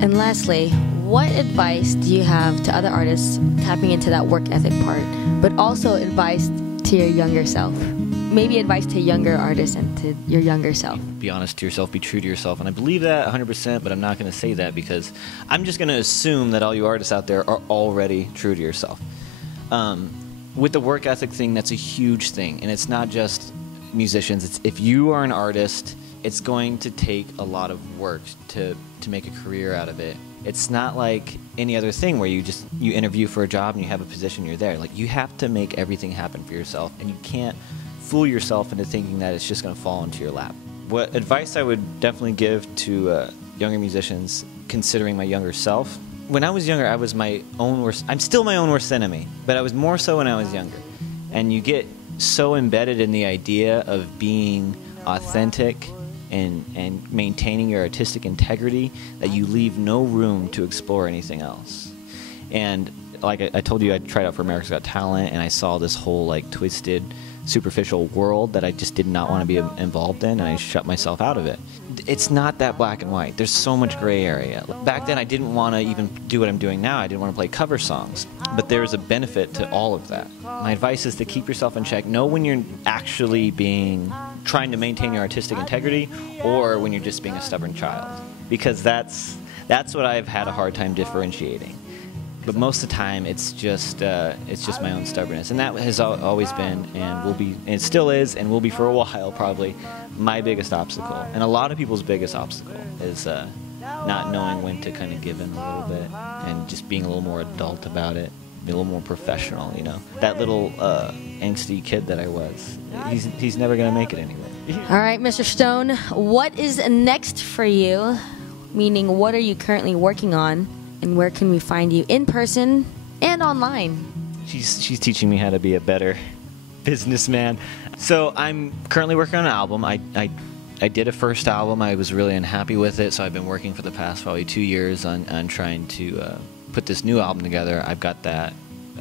And lastly, what advice do you have to other artists tapping into that work ethic part, but also advice to your younger self? Maybe advice to younger artists and to your younger self. Be honest to yourself, be true to yourself. And I believe that 100%, but I'm not going to say that because I'm just going to assume that all you artists out there are already true to yourself. With the work ethic thing, that's a huge thing. And it's not just musicians. If you are an artist, it's going to take a lot of work to make a career out of it. It's not like any other thing where you interview for a job and you have a position, you're there. Like, you have to make everything happen for yourself, and you can't fool yourself into thinking that it's just going to fall into your lap. What advice I would definitely give to younger musicians, considering my younger self, when I was younger, I was my own worst, I'm still my own worst enemy, but I was more so when I was younger. And you get so embedded in the idea of being authentic and maintaining your artistic integrity that you leave no room to explore anything else. And like I told you, I tried out for America's Got Talent, and I saw this whole like twisted, superficial world that I just did not want to be involved in, and I shut myself out of it. It's not that black and white. There's so much gray area. Back then I didn't want to even do what I'm doing now. I didn't want to play cover songs, but there's a benefit to all of that. My advice is to keep yourself in check. Know when you're actually trying to maintain your artistic integrity, or when you're just being a stubborn child, because that's what I've had a hard time differentiating. But most of the time, it's just my own stubbornness, and that has always been, and will be, and it still is, and will be for a while probably, my biggest obstacle. And a lot of people's biggest obstacle is not knowing when to kind of give in a little bit, and just being a little more adult about it, be a little more professional. You know, that little angsty kid that I was, he's never gonna make it anyway. All right, Mr. Stone, what is next for you? Meaning, what are you currently working on? And where can we find you in person and online? She's teaching me how to be a better businessman. So I'm currently working on an album. I did a first album. I was really unhappy with it, so I've been working for the past probably 2 years on trying to put this new album together. I've got that.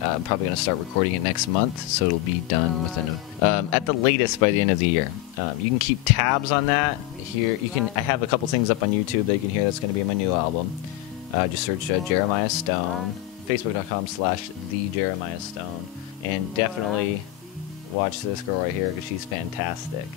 I'm probably going to start recording it next month, so it'll be done within at the latest by the end of the year. You can keep tabs on that. Here, I have a couple things up on YouTube that you can hear that's going to be in my new album. Just search Jeremiah Stone, facebook.com/thejeremiahstone, and definitely watch this girl right here because she's fantastic.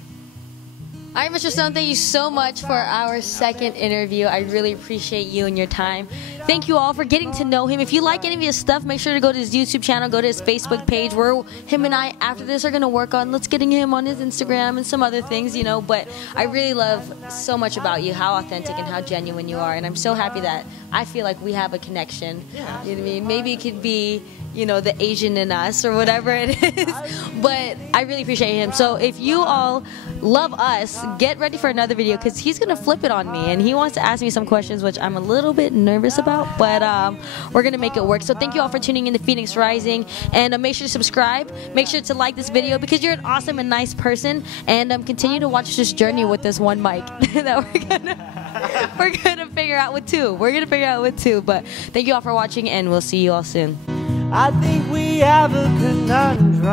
All right, Mr. Stone, thank you so much for our second interview. I really appreciate you and your time. Thank you all for getting to know him. If you like any of his stuff, make sure to go to his YouTube channel, go to his Facebook page, where him and I, after this, are going to work on getting him on his Instagram and some other things, you know. But I really love so much about you, how authentic and how genuine you are. And I'm so happy that I feel like we have a connection. You know what I mean? Maybe it could be, you know, the Asian in us or whatever it is. But I really appreciate him. So if you all love us, get ready for another video, because he's going to flip it on me. And he wants to ask me some questions, which I'm a little bit nervous about. But we're going to make it work. So thank you all for tuning in to Phoenix Rising. And make sure to subscribe. Make sure to like this video, because you're an awesome and nice person. And continue to watch this journey with this one mic that we're gonna figure out with two. We're going to figure out with two. But thank you all for watching, and we'll see you all soon. I think we have a conundrum,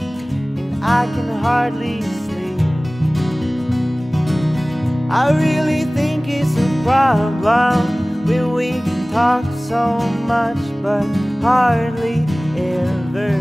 and I can hardly sleep. I really think it's a problem when we talk so much but hardly ever